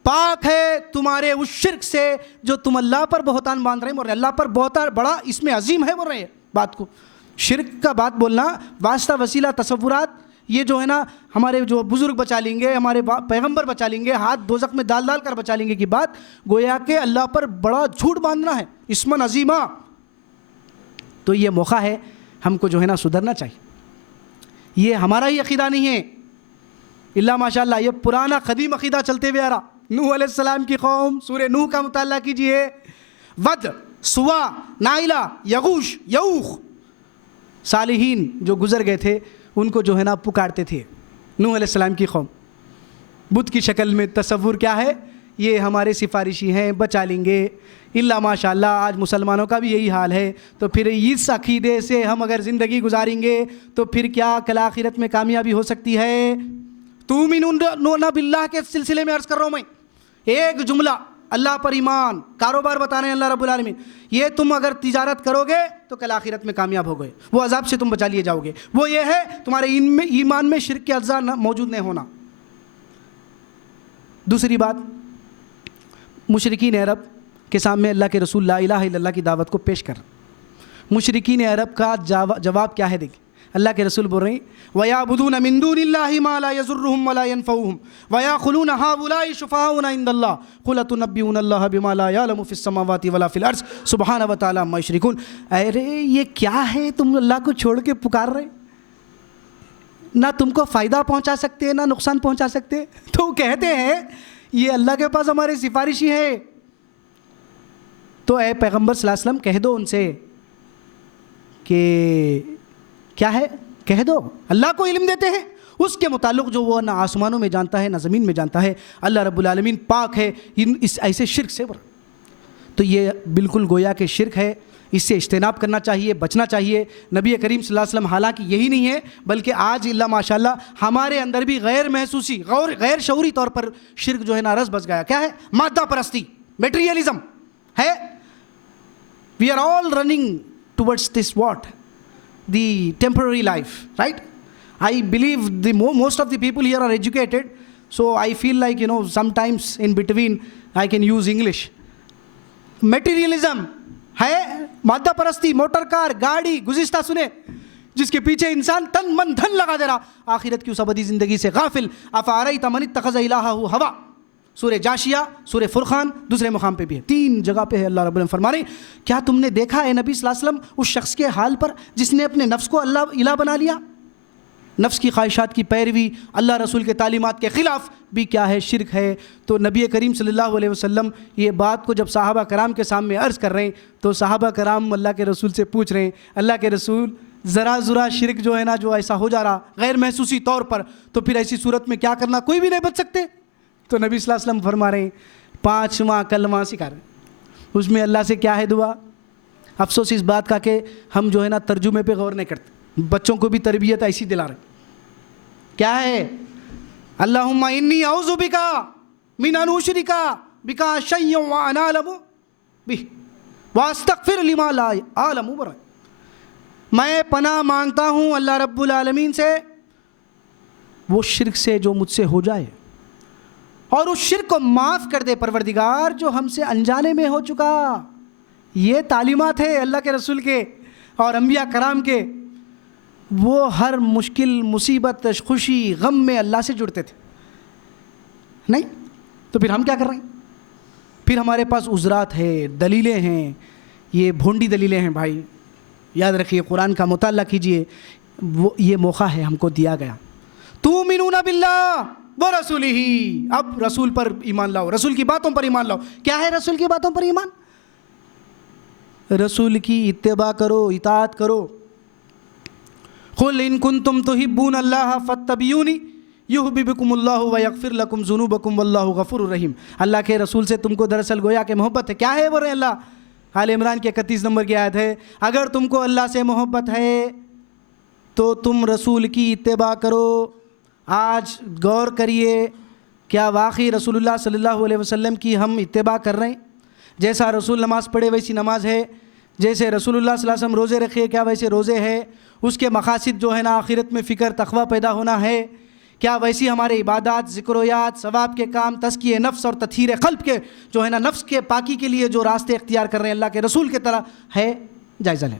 پاک ہے تمہارے اس شرک سے جو تم اللہ پر بہتان باندھ رہے ہیں، بول رہے ہیں اللہ پر بہت بڑا اس میں عظیم ہے، بول رہے ہیں بات کو۔ شرک کا بات بولنا، واسطہ وسیلہ تصورات، یہ جو ہے نا ہمارے جو بزرگ بچا لیں گے، ہمارے پیغمبر بچا لیں گے، ہاتھ دوزخ میں ڈال کر بچا لیں گے کی بات، گویا کہ اللہ پر بڑا جھوٹ باندھنا ہے، اسمن عظیمہ۔ تو یہ موقع ہے ہم کو جو ہے نا سدھرنا چاہیے۔ یہ ہمارا ہی عقیدہ نہیں ہے، اللہ ماشاء اللہ یہ پرانا قدیم عقیدہ چلتے ہوئے آ رہا۔ نوح علیہ السلام کی قوم، سورہ نوح کا مطالعہ کیجئے، ود، سوا، نائلہ، یغوش، یعوق، صالحین جو گزر گئے تھے ان کو جو ہے نا پکارتے تھے نوح علیہ السلام کی قوم، بت کی شکل میں۔ تصور کیا ہے؟ یہ ہمارے سفارشی ہیں، بچا لیں گے۔ اللہ ماشاء اللہ آج مسلمانوں کا بھی یہی حال ہے۔ تو پھر اس عقیدے سے ہم اگر زندگی گزاریں گے تو پھر کیا کل آخرت میں کامیابی ہو سکتی ہے؟ تؤمنون باللہ کے سلسلے میں عرض کر رہا ہوں میں، ایک جملہ، اللہ پر ایمان، کاروبار بتا رہے ہیں اللہ رب العالمین، یہ تم اگر تجارت کرو گے تو کل آخرت میں کامیاب ہو گئے، وہ عذاب سے تم بچا لیے جاؤ گے۔ وہ یہ ہے تمہارے ایمان میں شرک کے اجزاء موجود نہیں ہونا۔ دوسری بات، مشرکین عرب کے سامنے اللہ کے رسول لا الہ الا اللہ کی دعوت کو پیش کر، مشرکین عرب کا جواب کیا ہے؟ دیکھیں اللہ کے رسول بول رہے ہیں وَيَعْبُدُونَ مِن دُونِ اللَّهِ مَا لَا يَضُرُّهُمْ وَلَا يَنفَعُهُمْ وَيَقُولُونَ هَؤُلَاءِ شُفَعَاؤُنَا عِندَ اللَّهِ قُلْ أَتُنَبِّئُونَ اللَّهَ بِمَا لَا يَعْلَمُ فِي السَّمَاوَاتِ وَلَا فِي الْأَرْضِ سُبْحَانَهُ وَتَعَالَىٰ عَمَّا يُشْرِكُونَ۔ ارے یہ کیا ہے، تم اللہ کو چھوڑ کے پکار رہے، نہ تم کو فائدہ پہنچا سکتے نہ نقصان پہنچا سکتے، تو کہتے ہیں یہ اللہ کے پاس ہمارے سفارشی ہے۔ تو اے پیغمبر صلی اللہ علیہ وسلم کہہ دو ان سے کہ کیا ہے، کہہ دو اللہ کو علم دیتے ہیں اس کے متعلق جو وہ نہ آسمانوں میں جانتا ہے نہ زمین میں جانتا ہے۔ اللہ رب العالمین پاک ہے اس ایسے شرک سے۔ تو یہ بالکل گویا کہ شرک ہے، اس سے اجتناب کرنا چاہیے، بچنا چاہیے۔ نبی کریم صلی اللہ علیہ وسلم حالانکہ یہی نہیں ہے بلکہ آج اللہ ماشاء اللہ ہمارے اندر بھی غیر محسوسی غیر شعوری طور پر شرک جو ہے نا رس بس گیا۔ کیا ہے؟ مادہ پرستی، میٹریلزم ہے۔ We are all running towards this what? The temporary life, right? I believe most of the people here are educated, so I feel like sometimes in between I can use English. Materialism ہے مادہ پرستی، motor car, گاڑی، گزشتہ سنے جس کے پیچھے انسان تن من دھن لگا دے رہا، آخرت کی اس ابدی زندگی سے غافل۔ افارأیت من اتخذ الہہ ہوا، سورہ جاشیہ، سورہ فرقان، دوسرے مقام پہ بھی ہے، 3 جگہ پہ ہے۔ اللہ رب العالمین فرما رہے ہیں کیا تم نے دیکھا اے نبی صلی اللہ علیہ وسلم اس شخص کے حال پر جس نے اپنے نفس کو اللہ الہ بنا لیا؟ نفس کی خواہشات کی پیروی اللہ رسول کے تعلیمات کے خلاف بھی کیا ہے؟ شرک ہے۔ تو نبی کریم صلی اللہ علیہ وسلم یہ بات کو جب صحابہ کرام کے سامنے عرض کر رہے ہیں تو صحابہ کرام اللہ کے رسول سے پوچھ رہے ہیں اللہ کے رسول ذرا شرک جو ہے نا جو ایسا ہو جا رہا غیر محسوسی طور پر، تو پھر ایسی صورت میں کیا کرنا؟ کوئی بھی نہیں بچ سکتے۔ تو نبی صلی اللہ علیہ وسلم فرما رہے ہیں 5واں کلمہ سکھا رہے ہیں، اس میں اللہ سے کیا ہے دعا؟ افسوس اس بات کا کہ ہم جو ہے نا ترجمے پہ غور نہیں کرتے، بچوں کو بھی تربیت ایسی دلا رہے۔ کیا ہے؟ اللہم انی اعوذ بک من ان اشرک بک شیئا وانا اعلم بہ واستغفر لما لا اعلم۔ میں پناہ مانگتا ہوں اللہ رب العالمین سے وہ شرک سے جو مجھ سے ہو جائے، اور اس شرک کو معاف کر دے پروردگار جو ہم سے انجانے میں ہو چکا۔ یہ تعلیمات ہے اللہ کے رسول کے اور انبیاء کرام کے۔ وہ ہر مشکل، مصیبت، خوشی، غم میں اللہ سے جڑتے تھے، نہیں؟ تو پھر ہم کیا کر رہے ہیں؟ پھر ہمارے پاس عذرات ہے، دلیلیں ہیں، یہ بھونڈی دلیلیں ہیں بھائی۔ یاد رکھیے قرآن کا مطالعہ کیجئے، یہ موقع ہے ہم کو دیا گیا۔ تؤمنون باللہ ورسولہ، اب رسول پر ایمان لاؤ، رسول کی باتوں پر ایمان لاؤ۔ کیا ہے رسول کی باتوں پر ایمان؟ رسول کی اتباع کرو، اطاعت کرو۔ قل ان کنتم تحبون اللہ فاتبعونی یحببکم اللہ ویغفر لکم ذنوبکم واللہ غفور الرحیم۔ اللہ کے رسول سے تم کو دراصل گویا کہ محبت ہے۔ کیا ہے بول رہے ہیں اللہ؟ آل عمران کی 31 نمبر کی آیت ہے، اگر تم کو اللہ سے محبت ہے تو تم رسول کی اتباع کرو۔ آج غور کریے، کیا واقعی رسول اللہ صلی اللہ علیہ وسلم کی ہم اتباع کر رہے ہیں؟ جیسا رسول نماز پڑھے ویسی نماز ہے، جیسے رسول اللہ صلی اللہ علیہ وسلم روزے رکھے کیا ویسے روزے ہے، اس کے مقاصد جو ہے نا آخرت میں فکر تقویٰ پیدا ہونا ہے کیا ویسی ہمارے عبادات، ذکر و یاد، ثواب کے کام، تزکیہ نفس اور تطہیر قلب کے جو ہے نا نفس کے پاکی کے لیے جو راستے اختیار کر رہے ہیں اللہ کے رسول کی طرح ہے، جائزہ لیں۔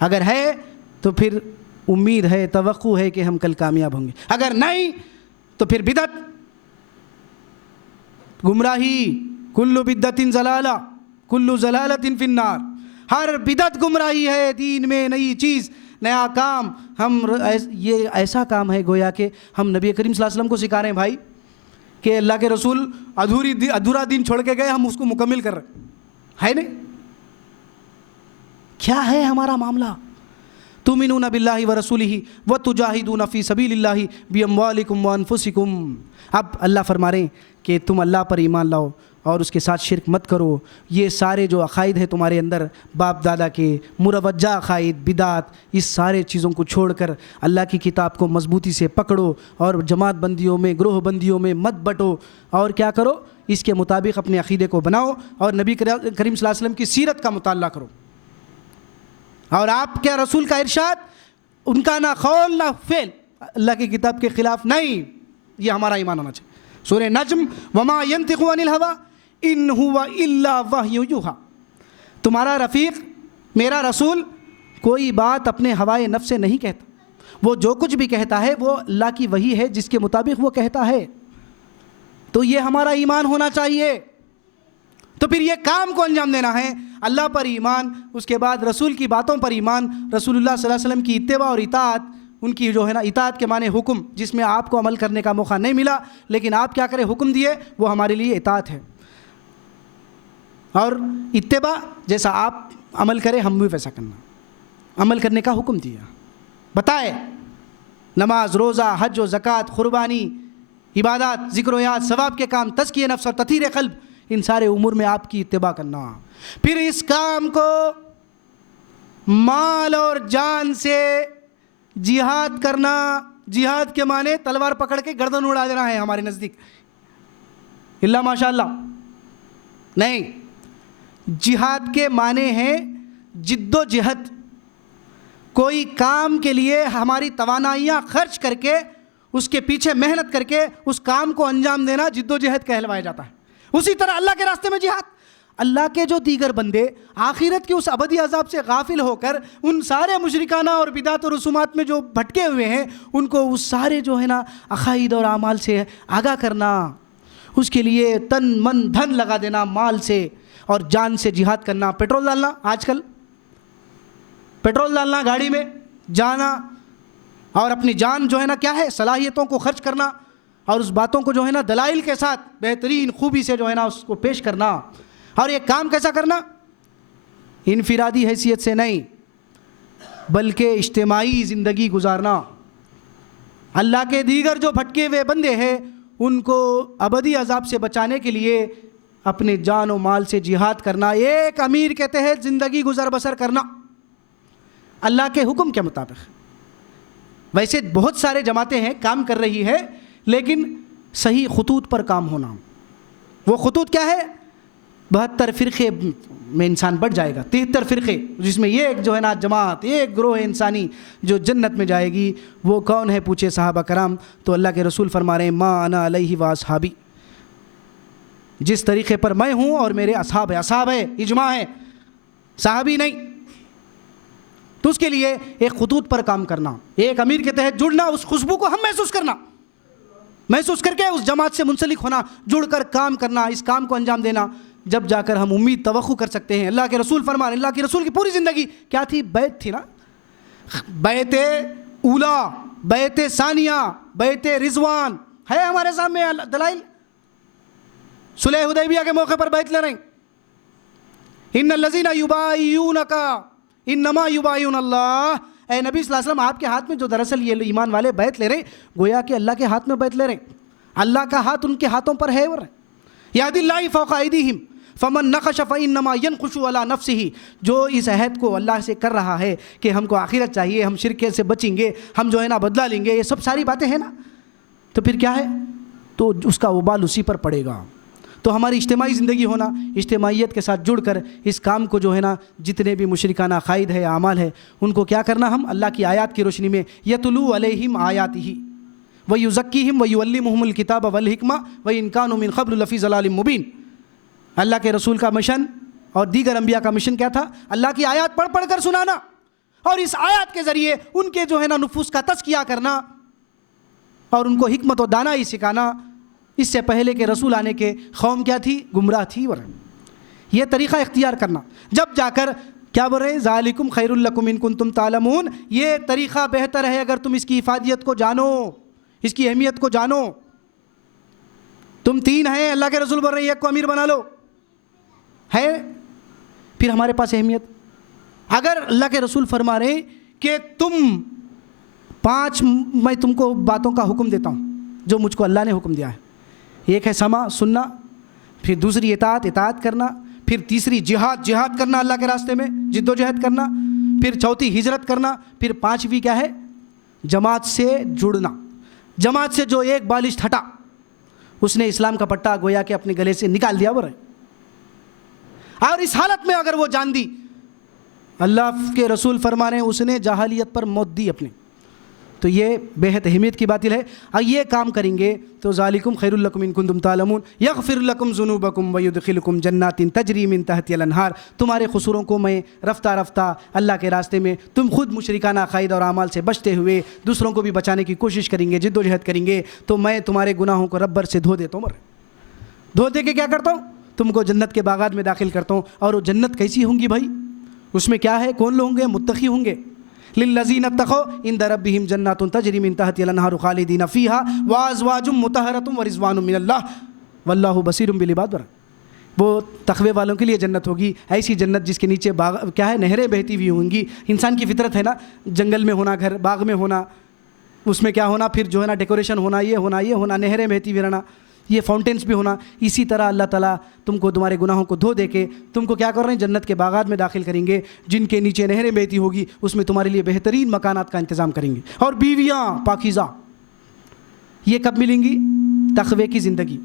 اگر ہے تو پھر امید ہے، توقع ہے کہ ہم کل کامیاب ہوں گے، اگر نہیں تو پھر بدعت، گمراہی، کل بدعت ضلالہ کل ضلالۃ فی النار، ہر بدعت گمراہی ہے، دین میں نئی چیز، نیا کام، ہم یہ ایسا کام ہے گویا کہ ہم نبی کریم صلی اللہ علیہ وسلم کو سکھا رہے ہیں بھائی کہ اللہ کے رسول ادھورا دین چھوڑ کے گئے، ہم اس کو مکمل کر رہے ہیں، نہیں؟ کیا ہے ہمارا معاملہ؟ تؤمنون باللہ ورسولہ وتجاہدون فی سبیل اللہ باموالکم وانفسکم۔ اب اللہ فرما رہے ہیں کہ تم اللہ پر ایمان لاؤ اور اس کے ساتھ شرک مت کرو، یہ سارے جو عقائد ہیں تمہارے اندر باپ دادا کے مروجہ عقائد، بدعات، اس سارے چیزوں کو چھوڑ کر اللہ کی کتاب کو مضبوطی سے پکڑو اور جماعت بندیوں میں، گروہ بندیوں میں مت بٹو، اور کیا کرو، اس کے مطابق اپنے عقیدے کو بناؤ اور نبی کریم صلی اللہ علیہ وسلم کی سیرت کا مطالعہ کرو، اور آپ کے رسول کا ارشاد ان کا نہ قول نہ فعل اللہ کی کتاب کے خلاف نہیں، یہ ہمارا ایمان ہونا چاہیے۔ سورہ نجم، وما ينطق عن الهوى ان هو الا وحی یوحی، تمہارا رفیق میرا رسول کوئی بات اپنے ہوائے نفس سے نہیں کہتا، وہ جو کچھ بھی کہتا ہے وہ اللہ کی وحی ہے جس کے مطابق وہ کہتا ہے، تو یہ ہمارا ایمان ہونا چاہیے۔ تو پھر یہ کام کو انجام دینا ہے، اللہ پر ایمان، اس کے بعد رسول کی باتوں پر ایمان، رسول اللہ صلی اللہ علیہ وسلم کی اتباع اور اطاعت، ان کی جو ہے نا اطاعت کے معنی حکم، جس میں آپ کو عمل کرنے کا موقع نہیں ملا لیکن آپ کیا کریں، حکم دیے، وہ ہمارے لیے اطاعت ہے، اور اتباع جیسا آپ عمل کریں ہم بھی ویسا کرنا، عمل کرنے کا حکم دیا، بتائے نماز، روزہ، حج و زکوٰۃ، قربانی، عبادات، ذکر و یاد، ثواب کے کام، تزکیہ نفس اور تطہیر قلب، ان سارے امور میں آپ کی اتباع کرنا، پھر اس کام کو مال اور جان سے جہاد کرنا، جہاد کے معنی تلوار پکڑ کے گردن اڑا دینا ہے ہمارے نزدیک، اللہ ماشاء اللہ نہیں، جہاد کے معنی ہیں جد و جہد، کوئی کام کے لیے ہماری توانائیاں خرچ کر کے اس کے پیچھے محنت کر کے اس کام کو انجام دینا جد و جہد کہلوایا جاتا ہے۔ اسی طرح اللہ کے راستے میں جہاد، اللہ کے جو دیگر بندے آخرت کے اس ابدی عذاب سے غافل ہو کر ان سارے مشرکانہ اور بدعت و رسومات میں جو بھٹکے ہوئے ہیں ان کو اس سارے جو ہے نا عقائد اور اعمال سے آگاہ کرنا، اس کے لیے تن من دھن لگا دینا، مال سے اور جان سے جہاد کرنا، پیٹرول ڈالنا، آج کل پیٹرول ڈالنا گاڑی میں جانا، اور اپنی جان جو ہے نا کیا ہے، صلاحیتوں کو خرچ کرنا، اور اس باتوں کو جو ہے نا دلائل کے ساتھ بہترین خوبی سے جو ہے نا اس کو پیش کرنا، اور یہ کام کیسا کرنا، انفرادی حیثیت سے نہیں بلکہ اجتماعی زندگی گزارنا، اللہ کے دیگر جو بھٹکے ہوئے بندے ہیں ان کو ابدی عذاب سے بچانے کے لیے اپنے جان و مال سے جہاد کرنا، ایک امیر کے تحت زندگی گزر بسر کرنا اللہ کے حکم کے مطابق۔ ویسے بہت سارے جماعتیں ہیں کام کر رہی ہے، لیکن صحیح خطوط پر کام ہونا، وہ خطوط کیا ہے، 72 فرقے میں انسان بڑھ جائے گا، 73 فرقے، جس میں یہ ایک جو ہے نا جماعت، ایک گروہ انسانی جو جنت میں جائے گی، وہ کون ہے پوچھے صحابہ کرام، تو اللہ کے رسول فرما رہے ہیں ما انا علیہ واصحابی، جس طریقے پر میں ہوں اور میرے اصحاب ہے، اصحاب ہے اجماع ہے، صحابی نہیں، تو اس کے لیے ایک خطوط پر کام کرنا، ایک امیر کے تحت جڑنا، اس خوشبو کو ہم محسوس کرنا، محسوس کر کے اس جماعت سے منسلک ہونا، جڑ کر کام کرنا، اس کام کو انجام دینا، جب جا کر ہم امید توقع کر سکتے ہیں۔ اللہ کے رسول فرمان، اللہ کے رسول کی پوری زندگی کیا تھی، بیعت تھی نا، بیعت اولا، بیعت ثانیہ، بیعت رضوان ہے ہمارے سامنے دلائل، صلح حدیبیہ کے موقع پر بیعت لے رہے ہیں، ان الذین یبایعونک انما یبایعون اللہ، اے نبی صلی اللہ علیہ وسلم آپ کے ہاتھ میں جو دراصل یہ ایمان والے بیعت لے رہے ہیں، گویا کہ اللہ کے ہاتھ میں بیعت لے رہے ہیں، اللہ کا ہاتھ ان کے ہاتھوں پر ہے، یاد اللہ فوق ایدیہم فمن نقش فانما ینقش علی نفسہ، جو اس عہد کو اللہ سے کر رہا ہے کہ ہم کو آخرت چاہیے، ہم شرک سے بچیں گے، ہم جو ہے نا بدلہ لیں گے، یہ سب ساری باتیں ہیں نا، تو پھر کیا ہے، تو اس کا وبال اسی پر پڑے گا۔ تو ہماری اجتماعی زندگی ہونا، اجتماعیت کے ساتھ جڑ کر اس کام کو جو ہے نا، جتنے بھی مشرکانہ عقائد ہے، اعمال ہے، ان کو کیا کرنا، ہم اللہ کی آیات کی روشنی میں یتلو علیہم آیاتہ ویزکیہم ویعلمہم الکتاب والحکمہ وان کانوا من قبل لفی ضلال مبین۔ اللہ کے رسول کا مشن اور دیگر انبیاء کا مشن کیا تھا؟ اللہ کی آیات پڑھ پڑھ کر سنانا، اور اس آیات کے ذریعے ان کے جو ہے نا نفوس کا تزکیہ کرنا اور ان کو حکمت و دانائی سکھانا۔ اس سے پہلے کہ رسول آنے کے قوم کیا تھی؟ گمراہ تھی۔ یہ طریقہ اختیار کرنا، جب جا کر کیا بول رہے ہیں؟ ذالکم خیر لکم ان کنتم تعلمون، یہ طریقہ بہتر ہے اگر تم اس کی افادیت کو جانو، اس کی اہمیت کو جانو۔ تم تین ہیں، اللہ کے رسول بول رہے ہیں ایک کو امیر بنا لو، ہے پھر ہمارے پاس اہمیت۔ اگر اللہ کے رسول فرما رہے ہیں کہ تم 5 میں تم کو باتوں کا حکم دیتا ہوں جو مجھ کو اللہ نے حکم دیا ہے، ایک ہے سمع سننا، پھر دوسری اطاعت کرنا، پھر تیسری جہاد کرنا، اللہ کے راستے میں جد و جہد کرنا، پھر چوتھی ہجرت کرنا، پھر 5ویں کیا ہے؟ جماعت سے جڑنا۔ جماعت سے جو ایک بالشت ہٹا اس نے اسلام کا پٹا گویا کہ اپنے گلے سے نکال دیا، اور اس حالت میں اگر وہ جان دی، اللہ کے رسول فرما رہے ہیں اس نے جاہلیت پر موت دی اپنے، تو یہ بہت اہمیت کی بات ہے۔ اور یہ کام کریں گے تو ذالکم خیر لکم ان کنتم تعلمون یغفر لکم ذنوبکم ویدخلکم جنات تجری من تحتها الانہار۔ تمہارے قصوروں کو میں رفتہ رفتہ اللہ کے راستے میں تم خود مشرکانہ عقائد اور اعمال سے بچتے ہوئے دوسروں کو بھی بچانے کی کوشش کریں گے، جد و جہد کریں گے، تو میں تمہارے گناہوں کو ربر سے دھو دیتا ہوں، دھو دے کے کیا کرتا ہوں؟ تم کو جنت کے باغات میں داخل کرتا ہوں۔ اور وہ جنت کیسی ہوں گی بھائی؟ اس میں کیا ہے؟ کون لوگ ہوں گے؟ متقی ہوں گے۔ للذین اتقوا عند ربهم جنات تجری من تحتها الانہار خالدین فیہا وازواج مطہرۃ ورضوان من اللہ واللہ بصیر بالعباد۔ وہ تقوی والوں کے لیے جنت ہوگی، ایسی جنت جس کے نیچے باغ کیا ہے؟ نہریں بہتی ہوئی ہوں گی۔ انسان کی فطرت ہے نا، جنگل میں ہونا، گھر باغ میں ہونا، اس میں کیا ہونا، پھر جو ہے نا ڈیکوریشن ہونا، یہ ہونا، نہریں بہتی ہوئی رہنا، یہ فاؤنٹینس بھی ہونا۔ اسی طرح اللہ تعالیٰ تم کو تمہارے گناہوں کو دھو دے کے تم کو کیا کر رہے ہیں؟ جنت کے باغات میں داخل کریں گے، جن کے نیچے نہریں بہتی ہوگی، اس میں تمہارے لیے بہترین مکانات کا انتظام کریں گے، اور بیویاں پاکیزہ۔ یہ کب ملیں گی؟ تقوی کی زندگی،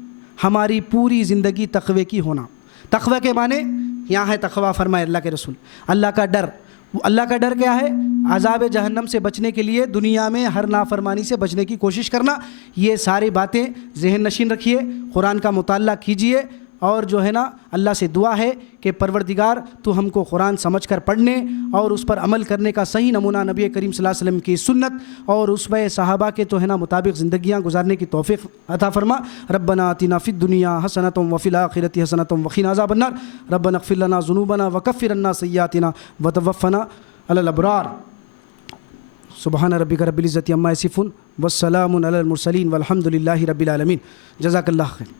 ہماری پوری زندگی تقوی کی ہونا۔ تقوی کے معنی یہاں ہے تقوی، فرمائے اللہ کے رسول، اللہ کا ڈر۔ اللہ کا ڈر کیا ہے؟ عذاب جہنم سے بچنے کے لیے دنیا میں ہر نافرمانی سے بچنے کی کوشش کرنا۔ یہ ساری باتیں ذہن نشین رکھیے، قرآن کا مطالعہ کیجئے، اور جو ہے نا اللہ سے دعا ہے کہ پروردگار تو ہم کو قرآن سمجھ کر پڑھنے اور اس پر عمل کرنے کا صحیح نمونہ نبی کریم صلی اللہ علیہ وسلم کی سنت اور اسوہ صحابہ کے تو ہے نا مطابق زندگیاں گزارنے کی توفیق عطا فرما۔ ربنا آتنا فی الدنیا حسنۃ وفی الآخرۃ حسنۃ وقنا عذاب النار۔ ربنا اغفر لنا ذنوبنا وکفر عنا سیئاتنا وتوفنا علی الابرار۔ سبحان ربک رب العزۃ عما یصفون والسلام علی المرسلین والحمد للہ رب العالمین۔ جزاک اللہ خیر۔